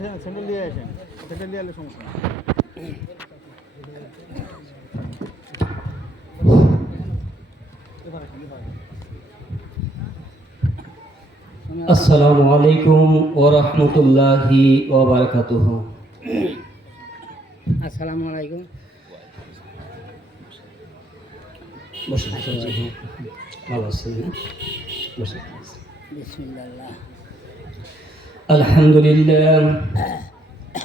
হ্যাঁ স্যান্ডেল আসেন। স্যান্ডেল সমস্যা। আসসালামু আলাইকুম ওয়া রাহমাতুল্লাহি আসসালামু আলাইকুম। বসে ভালো আছেন। না? বসে বিসমিল্লাহ। الحمد لله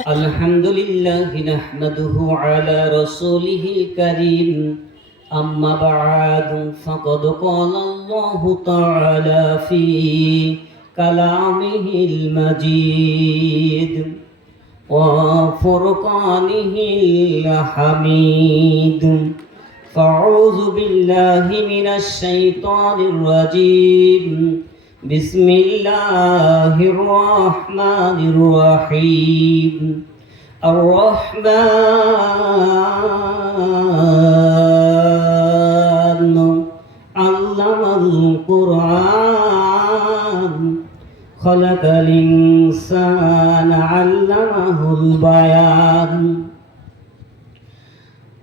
الحمد لله نحمده على رسوله الكريم أما بعد فقد قال الله تعالى في كلامه المجيد وفرقانه الحميد فأعوذ بالله من الشيطان الرجيم بسم الله الرحمن الرحيم الرحمن علم القرآن خلق الإنسان علمه البيان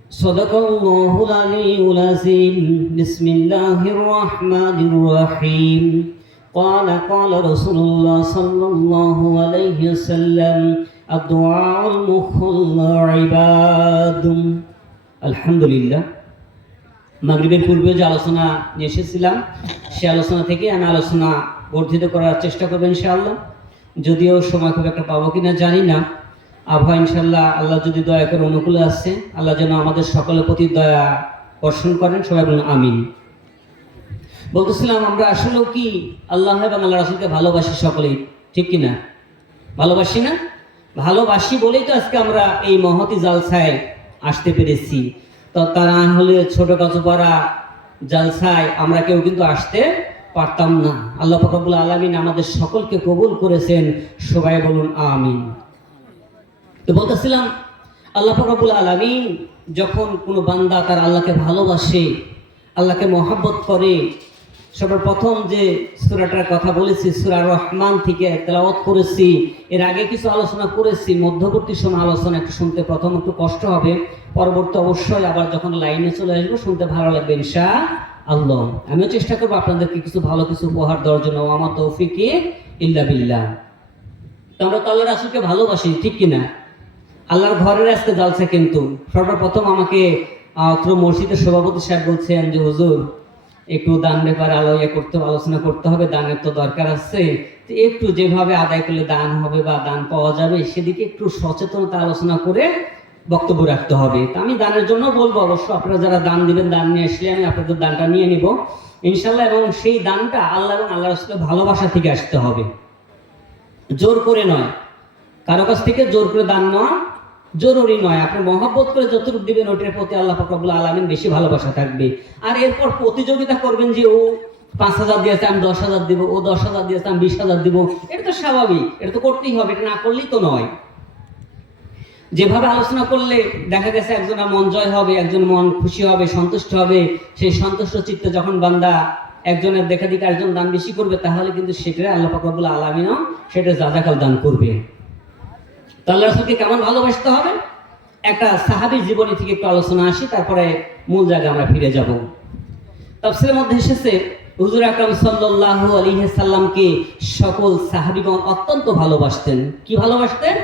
صدق الله العلي العظيم بسم الله الرحمن الرحيم قال قال رسول الله صلى الله عليه وسلم الدعاء المخ العباد الحمد لله মাগরিবের পূর্বে যে আলোচনা নিয়ে এসেছিলাম সে আলোচনা থেকে আমি আলোচনা বর্ধিত করার চেষ্টা করবো ইনশাআল্লাহ যদিও সময় খুব একটা পাবো কিনা জানি না আবহাওয়া ইনশাল্লাহ আল্লাহ যদি দয়া করে অনুকূলে আসছে আল্লাহ যেন আমাদের সকলের প্রতি দয়া বর্ষণ করেন সবাই বলুন আমিন বলতেছিলাম, আমরা আসলেও কি আল্লাহ এবং আল্লাহ রাসুলকে ভালোবাসি সকলেই ঠিক কি না ভালোবাসি না? ভালোবাসি বলেই তো আজকে আমরা এই মহতি জালসায় আসতে পেরেছি। তো তারা হলে ছোট কাচুপাড়া জালসায় আমরা কেউ কিন্তু আসতে পারতাম না। আল্লাহ ফকরবুল আলমিন আমাদের সকলকে কবুল করেছেন। সবাই বলুন, আমিন। তো বলতেছিলাম, আল্লাহ ফকরবুল আলমিন যখন কোনো বান্দা তার আল্লাহকে ভালোবাসে, আল্লাহকে মহাব্বত করে সবার প্রথম যে সুরাটার কথা বলেছি, সুরা রহমান থেকে তেলাওয়াত করেছি, এর আগে কিছু আলোচনা করেছি, মধ্যবর্তী সময় আলোচনা একটু শুনতে প্রথম একটু কষ্ট হবে, পরবর্তী অবশ্যই আবার যখন লাইনে চলে আসব, শুনতে ভালো লাগবে ইনশা আল্লাহ আমিও চেষ্টা করব আপনাদেরকে কিছু ভালো কিছু উপহার দেওয়ার জন্য আমার তৌফিকে ইল্লা বিল্লাহ। তো আমরা তো আল্লাহ রাসুলকে ভালোবাসি, ঠিক কিনা? আল্লাহর ঘরের আজকে জ্বালছে কিন্তু, সর্বপ্রথম আমাকে মসজিদের সভাপতি সাহেব বলছেন যে, হুজুর একটু দান ব্যাপারে আলো ইয়ে করতে আলোচনা করতে হবে, দানের তো দরকার আছে। একটু যেভাবে আদায় করলে দান হবে বা দান পাওয়া যাবে, সেদিকে একটু সচেতনতা আলোচনা করে বক্তব্য রাখতে হবে। আমি দানের জন্য বলব অবশ্য, আপনারা যারা দান দিবেন, দান নিয়ে আসলে আমি আপনাদের দানটা নিয়ে নিব। ইনশাল্লাহ এবং সেই দানটা আল্লাহ এবং আল্লাহ রসুলের ভালোবাসা থেকে আসতে হবে। জোর করে নয়। কারও কাছ থেকে জোর করে দান নেওয়া জরুরি নয়। আপনি মহব্বত করে যতটুকু দিবেন, ওটার প্রতি আল্লাহ ফকরাবুল আলমিন বেশি ভালোবাসা থাকবে। আর এরপর প্রতিযোগিতা করবেন যে, ও পাঁচ হাজার দিয়েছে, আমি দশ হাজার দিব, ও দশ হাজার দিয়েছে, আমি বিশ হাজার দিব, এটা তো স্বাভাবিক, এটা তো করতেই হবে, এটা না করলেই তো নয়। যেভাবে আলোচনা করলে দেখা গেছে একজনের মন জয় হবে একজন মন খুশি হবে, সন্তুষ্ট হবে। সেই সন্তুষ্ট চিত্তে যখন বান্দা একজনের দেখা দিকে একজন দান বেশি করবে, তাহলে কিন্তু সেটা আল্লাহ ফকরাবুল আলমিনও সেটা যাজাকাল দান করবে। তো আল্লাহ রাসূলকে কেমন ভালোবাসতে হবে? একটা সাহাবীর জীবনী থেকে একটু আলোচনা আসি, তারপরে মূল জায়গায় আমরা ফিরে যাব। তাফসিরের মধ্যে এসেছে, হুজুর আকরাম সাল্লাল্লাহু আলাইহি সাল্লামকে সকল সাহাবীগণ অত্যন্ত ভালোবাসতেন। কি ভালোবাসতেন?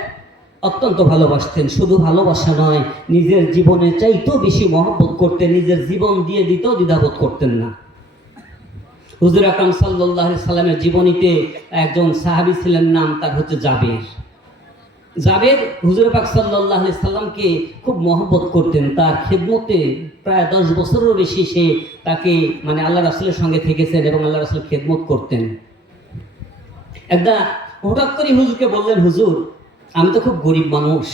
অত্যন্ত ভালোবাসতেন। শুধু ভালোবাসা নয়, নিজের জীবনের চাইতেও বেশি মহব্বত করতেন, নিজের জীবন দিয়ে দিতেও দ্বিধাবোধ করতেন না। হুজুর আকরাম আলাইহি সাল্লামের জীবনীতে একজন সাহাবী ছিলেন, নাম তার হচ্ছে জাবের। জাবেদ হুজুর পাক আলাইহি সাল্লামকে খুব মহব্বত করতেন, তার খেদমতে প্রায় দশ বছরেরও বেশি সে তাকে মানে আল্লাহ রাসূলের সঙ্গে থেকেছেন এবং আল্লাহ রাসূল খেদমত করতেন। একদা হঠাৎ করে হুজুরকে বললেন, হুজুর, আমি তো খুব গরিব মানুষ।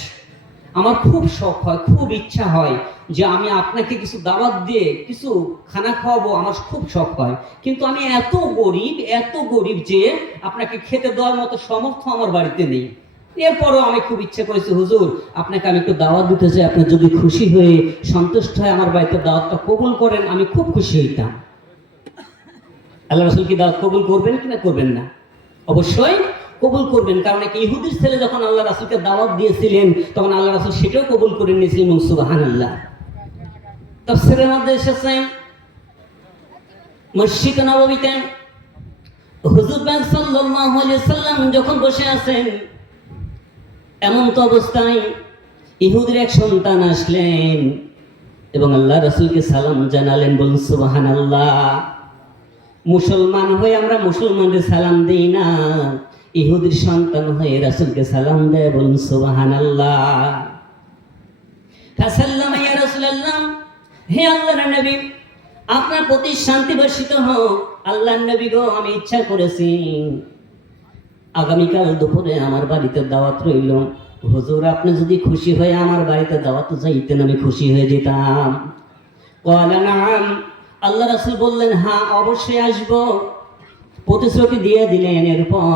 আমার খুব শখ হয়, খুব ইচ্ছা হয় যে আমি আপনাকে কিছু দাওয়াত দিয়ে কিছু খানা খাওয়াবো, আমার খুব শখ হয়। কিন্তু আমি এত গরিব এত গরিব যে আপনাকে খেতে দেওয়ার মতো সামর্থ্য আমার বাড়িতে নেই। এরপরও আমি খুব ইচ্ছে করেছি, হুজুর, আপনাকে আমি একটু দাওয়াত দিতে চাই। আপনি যদি খুশি হয়ে সন্তুষ্ট হয় আমার বাড়িতে দাওয়াতটা কবুল করেন, আমি খুব খুশি হইতাম। আল্লাহ রসুল কি দাওয়াত কবুল করবেন কিনা করবেন না? অবশ্যই কবুল করবেন, কারণ এক ইহুদির ছেলে যখন আল্লাহ রাসুলকে দাওয়াত দিয়েছিলেন, তখন আল্লাহ রাসুল সেটাও কবুল করে নিয়েছিলেন সুবাহান আল্লাহ তফসিরের মধ্যে এসেছেন মসজিদ নবমীতে হুজুর সাল্লাল্লাহু সাল্লাম যখন বসে আছেন এমন তো অবস্থায় ইহুদের এক সন্তান আসলেন এবং আল্লাহ রসুলকে সালাম জানালেন, বলুন সুবাহান আল্লাহ মুসলমান হয়ে আমরা মুসলমানদের সালাম দিই না। ইহুদির সন্তান হয়ে রাসুলকে সালাম দেয়, বলুন সুবাহান আল্লাহ হে আল্লাহর নবী, আপনার প্রতি শান্তি বর্ষিত হোক। আল্লাহর নবী গো, আমি ইচ্ছা করেছি আগামীকাল দুপুরে আমার বাড়িতে দাওয়াত রইল। হুজুর, আপনি যদি খুশি হয়ে আমার বাড়িতে দাওয়াত যাইতেন, আমি খুশি হয়ে যেতাম। কয়লা নাম। আল্লাহ রাসুল বললেন হ্যাঁ অবশ্যই আসব। প্রতিশ্রুতি দিয়ে দিলেন। এরপর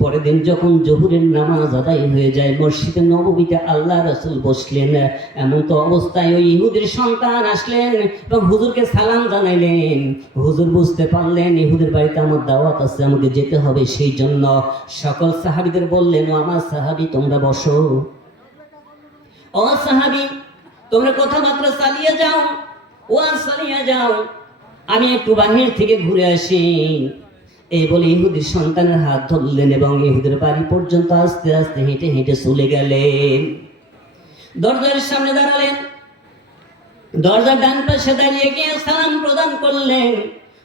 পরের দিন যখন জহুরের নামাজ আদায় হয়ে যায়, মসজিদে নবমীতে আল্লাহ রসুল বসলেন। এমন তো অবস্থায় ওই ইহুদের সন্তান আসলেন এবং হুজুরকে সালাম জানাইলেন। হুজুর বুঝতে পারলেন, ইহুদের বাড়িতে আমার দাওয়াত আছে, আমাকে যেতে হবে সেই জন্য। সকল সাহাবিদের বললেন, ও আমার সাহাবি, তোমরা বসো। ও সাহাবি, তোমরা কথাবার্তা চালিয়ে যাও, ও চালিয়ে যাও। আমি একটু বাহির থেকে ঘুরে আসি। এই বলে ইহুদির সন্তানের হাত ধরলেন এবং ইহুদের বাড়ি পর্যন্ত আস্তে আস্তে হেঁটে হেঁটে চলে গেলেন। দরজার সামনে দাঁড়ালেন। দরজার ডান পাশে দাঁড়িয়ে গিয়ে সালাম প্রদান করলেন।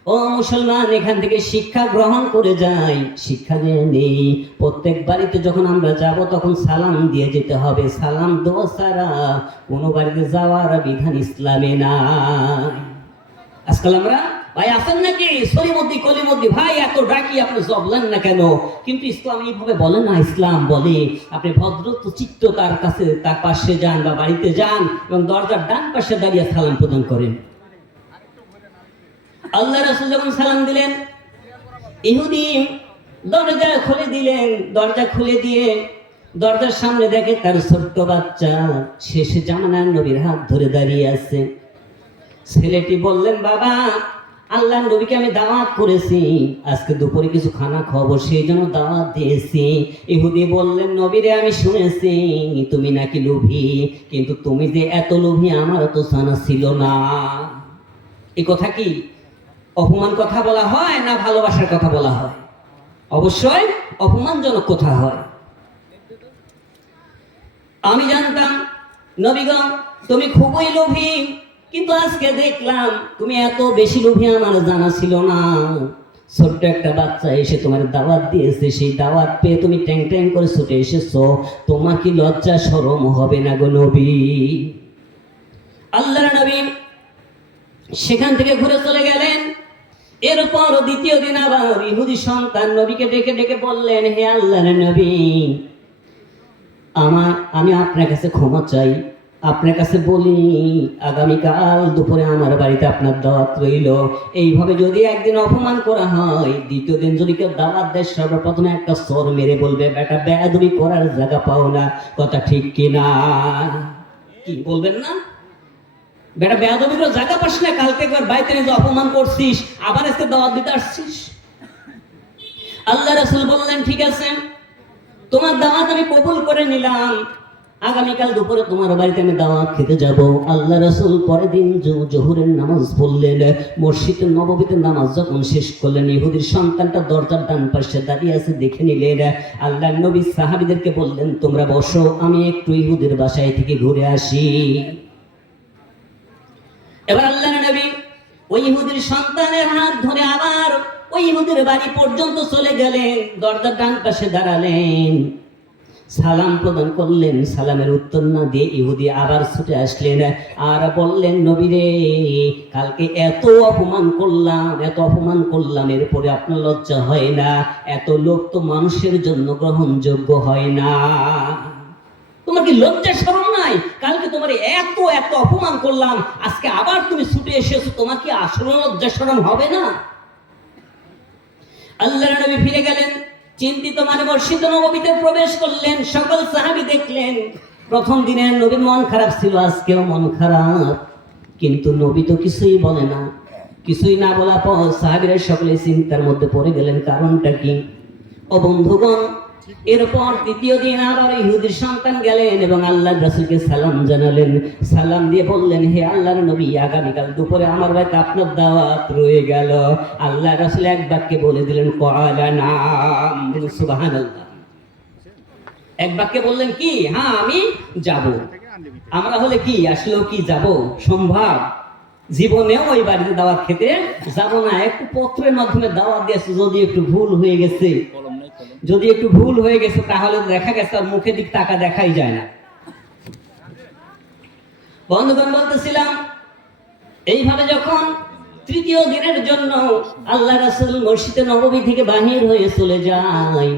ও মুসলমান, এখান থেকে শিক্ষা গ্রহণ করে যাই। শিক্ষা দিয়ে নেই। প্রত্যেক বাড়িতে যখন আমরা যাব, তখন সালাম দিয়ে যেতে হবে। সালাম দেওয়া ছাড়া কোনো বাড়িতে যাওয়ার বিধান ইসলামে না আজকাল আমরা ভাই আসেন নাকি? সলিমদ্দি কলিমদ্দি, ভাই, এত ডাকি আপনি জবলেন না কেন? কিন্তু ইসলাম এইভাবে বলে না, ইসলাম বলে, আপনি ভদ্র তো চিত্ত, তার কাছে, তার পাশে যান বা বাড়িতে যান এবং দরজার ডান পাশে দাঁড়িয়ে সালাম প্রদান করেন। আল্লাহ রাসুল যখন সালাম দিলেন, ইহুদি দরজা খুলে দিলেন, দরজা খুলে দিয়ে দরজার সামনে দেখে তার ছোট্ট বাচ্চা শেষে জামানার নবীর হাত ধরে দাঁড়িয়ে আছে। ছেলেটি বললেন, বাবা আল্লাহ নবীকে আমি দাওয়াত করেছি। আজকে দুপুরে কিছু খানা খাব, সেই জন্য দাওয়াত দিয়েছি। ইহুদি বললেন, নবীরে, আমি শুনেছি তুমি নাকি লোভী, কিন্তু তুমি যে এত লোভী আমার তো জানা ছিল না। এ কথা কি? অপমান কথা বলা হয় না ভালোবাসার কথা বলা হয়? অবশ্যই অপমানজনক কথা হয়। আমি জানতাম, নবীগণ, তুমি খুবই লোভী কিন্তু আজকে দেখলাম তুমি এত বেশি লোভী, আমার জানা ছিল না। ছোট্ট একটা বাচ্চা এসে তোমার দাওয়াত দিয়েছে, সেই দাওয়াত পেয়ে তুমি ট্যাং ট্যাং করে ছুটে এসেছ। তোমার কি লজ্জা সরম হবে না গো নবী? আল্লাহ নবী সেখান থেকে ঘুরে চলে গেলেন। এরপর দ্বিতীয় দিন আবার ইহুদি সন্তান নবীকে ডেকে ডেকে বললেন, হে আল্লাহ নবী, আমার, আমি আপনার কাছে ক্ষমা চাই। আপনার কাছে বলি, আগামীকাল দুপুরে আমার বাড়িতে আপনার দাওয়াত রইল। এইভাবে যদি একদিন অপমান করা হয়, দ্বিতীয় দিন যদি কেউ দাওয়াত দেয়, সর্বপ্রথমে একটা সর মেরে বলবে, বেটা, বেয়াদবি করার জায়গা পাও না। কথা ঠিক কিনা? কি বলবেন না? বেটা বেয়াদবি করে জায়গা পাস না, কালকে একবার বাড়িতে নিয়ে অপমান করছিস, আবার আজকে দাওয়াত দিতে আসছিস? আল্লাহ রাসূল বললেন, ঠিক আছে, তোমার দাওয়াত আমি কবুল করে নিলাম আগামীকাল দুপুরে তোমার বাড়িতে আমি দাওয়াত খেতে যাব। আল্লাহ রসুল পরের দিন জহুরের নামাজ পড়লেন। মসজিদের নববীতে নামাজ যখন শেষ করলেন, ইহুদির সন্তানটা দরজার ডান পাশে দাঁড়িয়ে আছে, দেখে নিলেন, আল্লাহ নবী সাহাবিদেরকে বললেন, তোমরা বসো, আমি একটু ইহুদের বাসায় থেকে ঘুরে আসি। এবার আল্লাহ নবী ওই ইহুদির সন্তানের হাত ধরে আবার ওই ইহুদির বাড়ি পর্যন্ত চলে গেলেন, দরজার ডান পাশে দাঁড়ালেন। সালাম প্রদান করলেন, সালামের উত্তর না দিয়ে ইহুদি আবার ছুটে আসলেন। আর বললেন নবীরে কালকে এত অপমান করলাম, এত অপমান করলাম, এরপরে আপনার লজ্জা হয় না, এত লোক তো মানুষের জন্য গ্রহণযোগ্য হয় না। তোমার কি লজ্জা শরম নাই? কালকে তোমার এত এত অপমান করলাম, আজকে আবার তুমি ছুটে এসেছ, তোমার কি আসলে লজ্জা শরম হবে না? আল্লাহ নবী ফিরে গেলেন। চিন্তিত মানে মসজিদ নবীতে প্রবেশ করলেন, সকল সাহাবি দেখলেন, প্রথম দিনে নবীর মন খারাপ ছিল, আজকেও মন খারাপ। কিন্তু নবী তো কিছুই বলে না। কিছুই না বলা পর সাহাবিরা সকলে চিন্তার মধ্যে পড়ে গেলেন, কারণটা কি? ও বন্ধুগণ এরপর দ্বিতীয় দিন আবার ইহুদির সন্তান গেলেন এবং আল্লাহ রাসূলকে সালাম জানালেন। সালাম দিয়ে বললেন, হে আল্লাহর নবী, আগামীকাল দুপুরে আমার বাড়িতে আপনার দাওয়াত রয়ে গেল। আল্লাহ রাসূল এক বাক্যে বলে দিলেন, কয়লা নাম সুবহানাল্লাহ। এক বাক্যে বললেন, কি? হ্যাঁ আমি যাব। আমরা হলে কি, আসলেও কি যাব? সম্ভব? জীবনেও ওই বাড়িতে দাওয়াত খেতে যাব না। একটু পত্রের মাধ্যমে দাওয়াত দিয়েছে যদি একটু ভুল হয়ে গেছে। যদি একটু ভুল হয়ে গেছে, তাহলে দেখা গেছে আর মুখের দিক টাকা দেখাই যায় না। বন্ধুগণ, বলতেছিলাম, এইভাবে যখন তৃতীয় দিনের জন্য আল্লাহ রাসুল মসজিদে নবমী থেকে বাহির হয়ে চলে যায়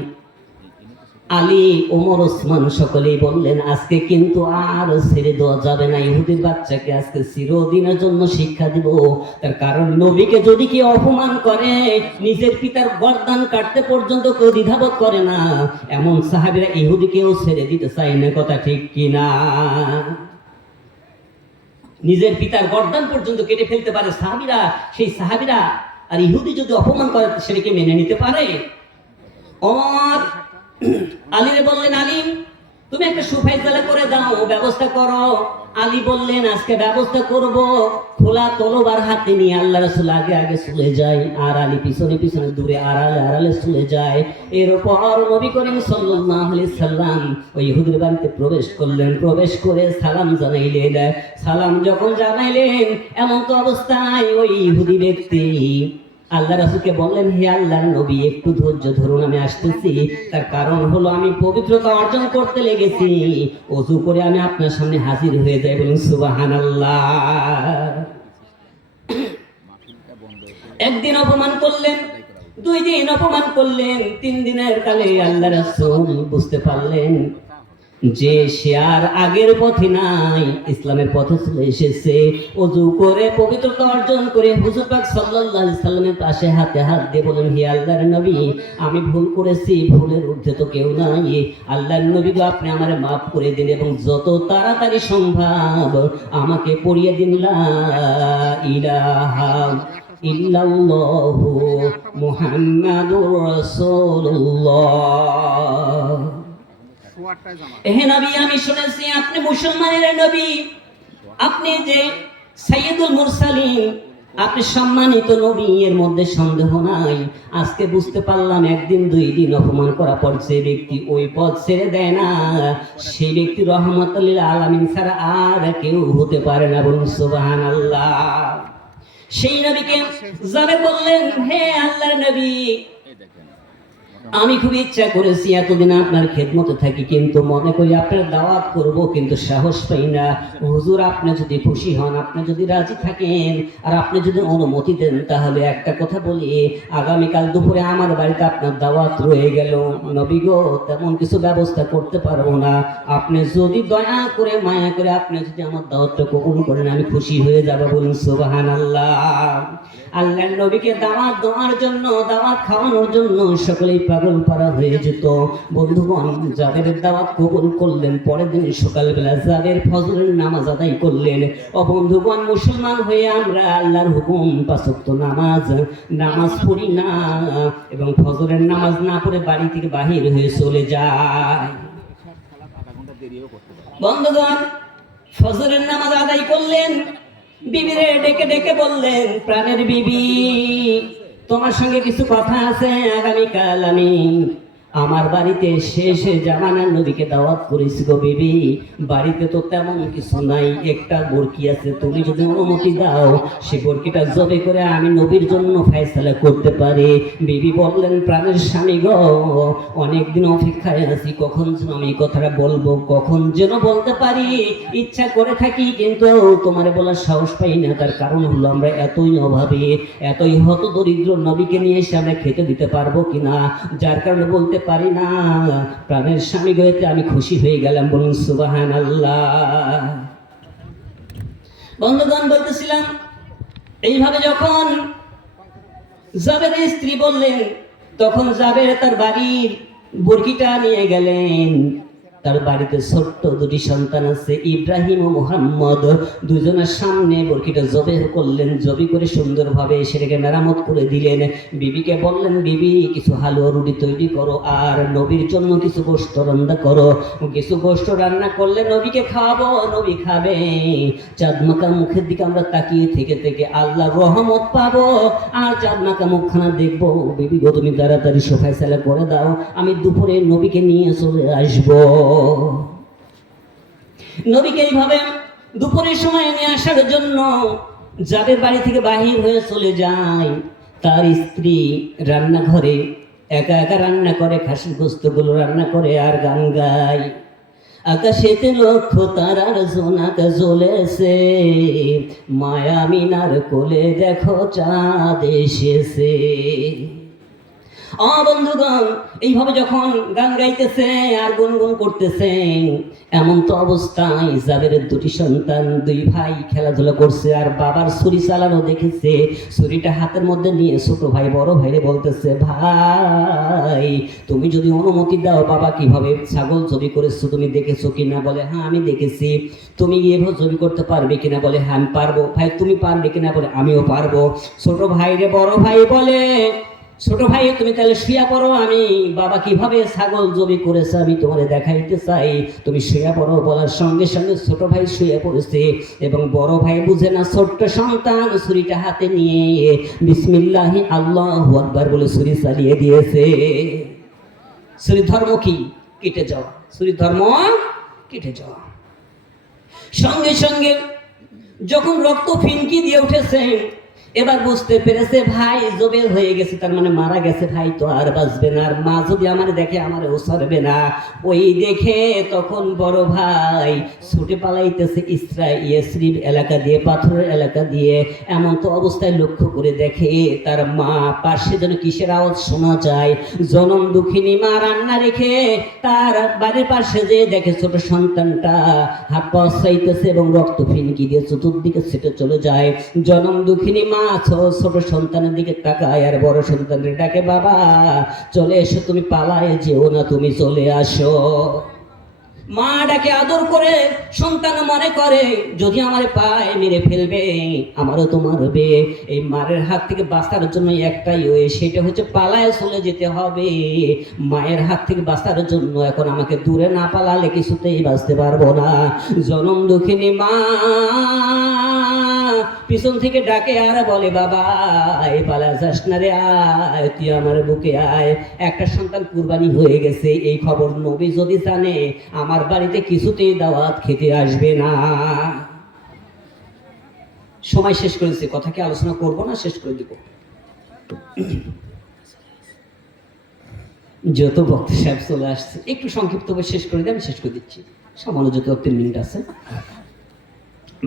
আলী, ওমর, ওসমান সকলেই বললেন, আজকে কিন্তু আর ছেড়ে দেওয়া যাবে না। ইহুদির বাচ্চাকে আজকে চিরদিনের জন্য শিক্ষা দিব। তার কারণ নবীকে যদি কেউ অপমান করে, নিজের পিতার গর্দান কাটতে পর্যন্ত কেউ দ্বিধাবোধ করে না। এমন সাহাবিরা ইহুদিকেও ছেড়ে দিতে চায় না। কথা ঠিক কিনা নিজের পিতার গর্দান পর্যন্ত কেটে ফেলতে পারে সাহাবিরা। সেই সাহাবিরা আর ইহুদি যদি অপমান করে, সেটাকে মেনে নিতে পারে? অমর আলীরে বললেন, আলী, তুমি একটা সুফাইসালা করে দাও, ব্যবস্থা করো। আলী বললেন, আজকে ব্যবস্থা করব। খোলা তলোবার হাতে নিয়ে আল্লাহ রাসূল আগে আগে চলে যায় আর আলী পিছনে পিছনে দূরে আড়ালে আড়ালে চলে যায়। এরপর নবী করিম সাল্লাল্লাহু আলাইহি সাল্লাম ওই ইহুদির বাড়িতে প্রবেশ করলেন। প্রবেশ করে সালাম জানাইলেন। সালাম যখন জানাইলেন, এমন তো অবস্থায় ওই ইহুদি ব্যক্তি আল্লাহ রাসূলকে বললেন, হে আল্লাহর নবী, একটু ধৈর্য ধরুন, আমি আসতেছি। তার কারণ হলো, আমি পবিত্রতা অর্জন করতে লেগেছি। অজু করে আমি আপনার সামনে হাজির হয়ে যাই বলুন, সুবহানাল্লাহ। একদিন অপমান করলেন, দুই দিন অপমান করলেন, তিন দিনের কালে আল্লাহ রাসূল বুঝতে পারলেন যে সে আর আগের পথে নাই, ইসলামের পথে চলে এসেছে। অজু করে, পবিত্রতা অর্জন করে হুজুর পাক সাল্লাল্লাহু আলাইহি সাল্লামের পাশে হাতে হাত দিয়ে বলেন, হে আল্লাহর নবী, আমি ভুল করেছি, ভুলের ঊর্ধ্বে তো কেউ নাই। আল্লাহর নবী গো আপনি আমারে মাফ করে দিন এবং যত তাড়াতাড়ি সম্ভব আমাকে পড়িয়ে দিন। লা ইলাহা ইল্লাল্লাহু মুহাম্মাদুর রাসূলুল্লাহ। হে নবী আমি শুনেছি আপনি মুসলমানের নবী। আপনি যে সাইয়্যিদুল মুরসালিন আপনি সম্মানিত নবী এর মধ্যে সন্দেহ নাই। আজকে বুঝতে পারলাম একদিন দুই দিন অপমান করা পর যে ব্যক্তি ওই পথ ছেড়ে দেয় না। সেই ব্যক্তি রহমতুল্লিল আলামিন ছাড়া আর কেউ হতে পারে না বলুন সুবহানাল্লাহ। সেই নবীকে যাবে বললেন হে আল্লাহর নবী আমি খুব ইচ্ছা করেছি এতদিন আপনার খেদমতে থাকি, কিন্তু মনে করি আপনার দাওয়াত করব, কিন্তু সাহস পাই না। হুজুর, আপনি যদি খুশি হন, আপনি যদি রাজি থাকেন, আর আপনি যদি অনুমতি দেন, তাহলে একটা কথা বলি, আগামীকাল দুপুরে আমার বাড়িতে আপনার দাওয়াত রয়ে গেল। নবী গো, তেমন কিছু ব্যবস্থা করতে পারব না। আপনি যদি দয়া করে, মায়া করে আপনি যদি আমার দাওয়াতটা কবুল করেন, আমি খুশি হয়ে যাব বলুন সুবাহান আল্লাহ আল্লাহর নবীকে দাওয়াত দেওয়ার জন্য, দাওয়াত খাওয়ানোর জন্য সকলেই পাগল পারা হয়ে যেত। বন্ধুগণ, যাদের দাওয়াত কবুল করলেন, পরের দিন সকালবেলা যাদের ফজরের নামাজ আদায় করলেন, ও বন্ধুগণ, মুসলমান হয়ে আমরা আল্লাহর হুকুম, পাঁচক্ত নামাজ নামাজ পড়ি না এবং ফজরের নামাজ না পড়ে বাড়ি থেকে বাহির হয়ে চলে যায় বন্ধুগণ, ফজরের নামাজ আদায় করলেন, বিবিরে ডেকে ডেকে বললেন, প্রাণের বিবি তোমার সঙ্গে কিছু কথা আছে আগামীকাল আমি আমার বাড়িতে শেষে জামানার নদীকে দাওয়াত করেছি গো বিবি। বাড়িতে তো তেমন কিছু নাই, একটা বরকি আছে, তুমি যদি অনুমতি দাও, সে বরকিটা জবে করে আমি নবীর জন্য ফায়সালা করতে পারি। বিবি বললেন, প্রাণের স্বামী গো, অনেকদিন অপেক্ষায় আছি, কখন যেন আমি কথাটা বলব, কখন যেন বলতে পারি? ইচ্ছা করে থাকি, কিন্তু তোমার বলার সাহস পাই না, তার কারণ হলো আমরা এতই অভাবে, এতই হত দরিদ্র নবীকে নিয়ে এসে আমরা খেতে দিতে পারব কিনা? যার কারণে বলতে পারি না। প্রাণের স্বামী গেতে আমি খুশি হয়ে গেলাম, বলুন সুবাহান আল্লাহ বন্ধুগণ, বলতেছিলাম, এইভাবে যখন জাবের স্ত্রী বললেন, তখন জাবের তার বাড়ির বরকিটা নিয়ে গেলেন। তার বাড়িতে ছোট্ট দুটি সন্তান আছে, ইব্রাহিম ও মোহাম্মদ। দুজনের সামনে বরকিটা জবে করলেন, জবি করে সুন্দরভাবে সেটাকে মেরামত করে দিলেন। বিবিকে বললেন, বিবি, কিছু হালুয়া রুটি তৈরি করো আর নবীর জন্য কিছু গোষ্ঠ রান্না করো। কিছু গোস্ত রান্না করলে নবীকে খাওয়াবো, নবী খাবে। চাঁদমাকা মুখের দিকে আমরা তাকিয়ে থেকে থেকে আল্লাহ রহমত পাবো। আর চাঁদমাকা মুখখানা দেখব, বিবি গো, তুমি তাড়াতাড়ি সোফায় সেলা করে দাও, আমি দুপুরে নবীকে নিয়ে চলে আসব। নবীকে এইভাবে দুপুরের সময় নিয়ে আসার জন্য যাদের বাড়ি থেকে বাহির হয়ে চলে যায়, তার স্ত্রী রান্নাঘরে একা একা রান্না করে, খাসির গোস্তগুলো রান্না করে আর গান গায়। আকাশেতে লক্ষ তারার জোনাক জ্বলেছে, মায়া মিনার কোলে দেখো চাঁদ এসেছে। অ বন্ধুগণ, এইভাবে যখন গান গাইতেছে আর গুনগুন করতেছে, এমন তো অবস্থায় দুটি সন্তান, দুই ভাই খেলাধুলা করছে আর বাবার ছুরি চালানো দেখেছে, ছুরিটা হাতের মধ্যে নিয়ে ছোট ভাই, বড় ভাইরে বলতেছে, ভাই, তুমি যদি অনুমতি দাও, বাবা কীভাবে ছাগল ছবি করেছ, তুমি দেখেছ কিনা? বলে হ্যাঁ আমি দেখেছি। তুমি এভাবে ছবি করতে পারবে কিনা? বলে হ্যাঁ আমি পারব। ভাই, তুমি পারবে কিনা? বলে, আমিও পারব। ছোট ভাইরে বড় ভাই বলে ছোট ভাই, তুমি তাহলে শুয়া পড়ো, আমি বাবা কীভাবে ছাগল জমি করেছে আমি তোমারে দেখাইতে চাই। তুমি শুয়া পড়ো বলার সঙ্গে সঙ্গে ছোট ভাই শুয়ে পড়েছে এবং বড় ভাই বুঝে না, ছোট্ট সন্তান ছুরিটা হাতে নিয়ে বিসমিল্লাহি আল্লাহ আকবার বলে ছুরি চালিয়ে দিয়েছে। ছুরি ধর্ম কি? কেটে যাওয়া। ছুরি ধর্ম কেটে যাওয়া। সঙ্গে সঙ্গে যখন রক্ত ফিনকি দিয়ে উঠেছে এবার বুঝতে পেরেছে, ভাই জবে হয়ে গেছে, তার মানে মারা গেছে, ভাই, তো আর বাঁচবে না, আর মা যদি আমার দেখে আমার ও সরবে না। ওই দেখে তখন বড় ভাই ছুটে পালাইতেছে ইসরা ইয়েসরিব এলাকা দিয়ে, পাথরের এলাকা দিয়ে। এমন তো অবস্থায় লক্ষ্য করে দেখে তার মা পাশে যেন কিসের আওয়াজ শোনা যায়। জনম দুঃখিনী মা রান্না রেখে তার বাড়ির পাশে যে দেখে ছোট সন্তানটা হাত পা এবং রক্ত ফিনকি দিয়ে চতুর্দিকে ছেটে চলে যায়। জনম দুঃখিনী মা ছো- ছোট সন্তানের দিকে তাকায় আর বড় সন্তানের ডাকে, বাবা, চলে এসো, তুমি পালায় যেও না, তুমি চলে আসো। মা ডাকে আদর করে, সন্তান মনে করে, যদি আমার পায়ে, মেরে ফেলবে, আমারও তো মারবে এই মারের হাত থেকে বাঁচার জন্য একটাই ওয়ে, সেটা হচ্ছে পালায় চলে যেতে হবে। মায়ের হাত থেকে বাঁচার জন্য এখন আমাকে দূরে না পালালে কিছুতেই বাঁচতে পারব না। জনম দুঃখিনী মা। পিছন থেকে ডাকে আর বলে, বাবা, এই পালা যাস না রে, আয়, তুই আমার বুকে আয়। একটা সন্তান কুরবানি হয়ে গেছে, এই খবর নবী যদি জানে, আমার বাড়িতে কিছুতেই দাওয়াত খেতে আসবে না। সময় শেষ করেছে কথা কি আলোচনা করব না শেষ করে দিব? যত বক্তা সাহেব চলে আসছে, একটু সংক্ষিপ্ত করে শেষ করে দিয়ে আমি শেষ করে দিচ্ছি। সামান্য যত তিন মিনিট আছে।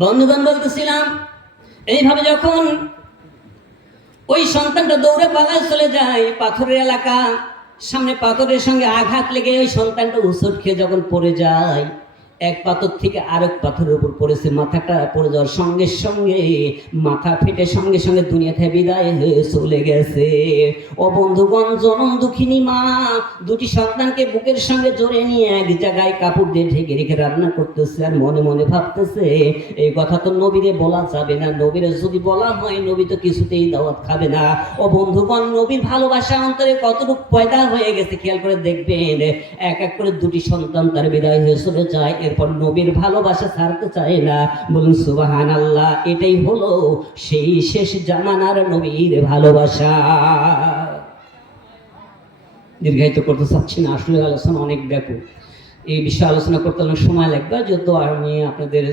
বন্ধুগণ, বলতেছিলাম এইভাবে যখন ওই সন্তানটা দৌড়ে পালায় চলে যায়, পাথরের এলাকা, সামনে পাথরের সঙ্গে আঘাত লেগে ওই সন্তানটা উসট খেয়ে যখন পড়ে যায় এক পাথর থেকে আরেক পাথরের উপর পড়েছে, মাথাটা পড়ে যাওয়ার সঙ্গে সঙ্গে মাথা ফেটে সঙ্গে সঙ্গে দুনিয়া থেকে বিদায় হয়ে চলে গেছে। ও বন্ধুগণ, জনম দুঃখিনী মা, দুটি সন্তানকে বুকের সঙ্গে জড়িয়ে নিয়ে এক জায়গায় কাপড় দিয়ে ঢেকে রেখে রান্না করতেছে আর মনে মনে ভাবতেছে, এই কথা তো নবীরে বলা যাবে না। নবীরে যদি বলা হয়, নবী তো কিছুতেই দাওয়াত খাবে না। ও বন্ধুগণ, নবীর ভালোবাসা অন্তরে কতটুকু পয়দা হয়ে গেছে, খেয়াল করে দেখবেন, এক এক করে দুটি সন্তান তার বিদায় হয়ে চলে যায় এরপর নবীর ভালোবাসা ছাড়তে চায় না। বলুন সুবাহান আল্লাহ এটাই হলো সেই শেষ জামানার নবীর ভালোবাসা। দীর্ঘায়িত করতে চাচ্ছি না, আসলে আলোচনা অনেক ব্যাপক। এই বিষয়ে আলোচনা করতে অনেক সময় লাগবে, যেহেতু আমি আপনাদের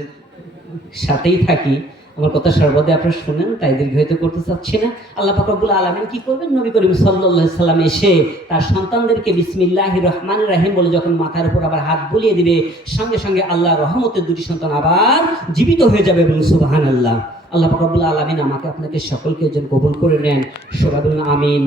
সাথেই থাকি। আমার কথা সর্বদাই আপনারা শুনেন, তাই দীর্ঘায়িত করতে চাচ্ছি না। আল্লাহ ফাকরুল আলমিন কি করবেন? নবী করিম সাল্লাহ সাল্লাম এসে তার সন্তানদেরকে বিসমিল্লাহ রহমান রাহিম বলে যখন মাথার উপর আবার হাত বুলিয়ে দিবে, সঙ্গে সঙ্গে আল্লাহ রহমতের দুটি সন্তান আবার জীবিত হয়ে যাবে এবং সুবাহান আল্লাহ আল্লাহ ফাকরুল আলমিন আমাকে আপনাকে সকলকে যেন কবুল করে নেন, সবাই আমিন।